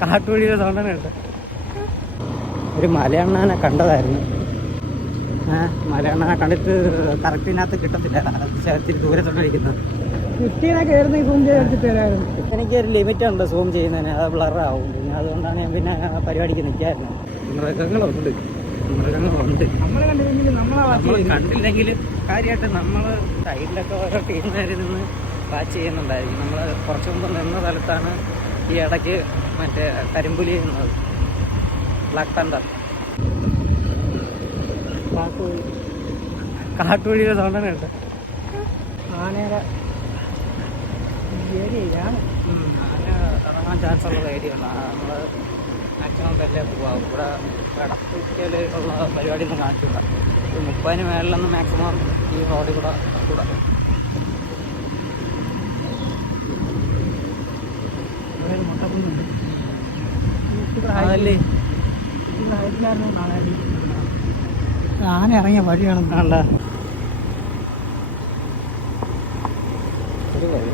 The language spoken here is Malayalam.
കാട്ടുവഴിയുടെ സൗണ്ടാണ് കേട്ടോ. ഒരു മലയണ്ണാനെ കണ്ടതായിരുന്നു. മലയണ്ണാനെ കണ്ടിട്ട് കറക്റ്റിനകത്ത് കിട്ടത്തില്ല, ഇത്തിരി ദൂരത്തോണ്ടിരിക്കുന്നത്. എനിക്ക് ഒരു ലിമിറ്റ് ഉണ്ട് സൂം ചെയ്യുന്നതിന്, അത് ബ്ലറാവും. പിന്നെ അതുകൊണ്ടാണ് ഞാൻ പിന്നെ പരിപാടിക്ക് നിൽക്കാറുണ്ട്. മൃഗങ്ങളുണ്ട്, നമ്മൾ കണ്ടില്ലെങ്കിൽ കാര്യമായിട്ട് നമ്മൾ സൈഡിലൊക്കെ ഓരോ ടീമുകാരിൽ നിന്ന് വാച്ച് ചെയ്യുന്നുണ്ടായിരിക്കും. നമ്മൾ കുറച്ച് മുമ്പ് നിന്ന സ്ഥലത്താണ് ഈ ഇടയ്ക്ക് മറ്റേ കരിമ്പുലി എന്നത്, ബ്ലാക്ക് തണ്ടർ. കാട്ടുവഴിയുടെ സൗണ്ടാണ് കേട്ടോ. ആനയുടെ ഏരിയയിലാണ്. ആന ഇറങ്ങാൻ ചാൻസ് ഉള്ള ഏരിയയാണ്. നമ്മൾ മാക്സിമം തന്നെ പോവാം. ഇവിടെ കടപ്പിക്കൽ ഉള്ള പരിപാടിയൊന്നും കാണിച്ചില്ല. 30 മേളിലൊന്നും മാക്സിമം ഈ റോഡിൽ കൂടെ കൂടെ. അതല്ലേ ആന ഇറങ്ങിയ വഴിയാണ്. ഒരു വഴി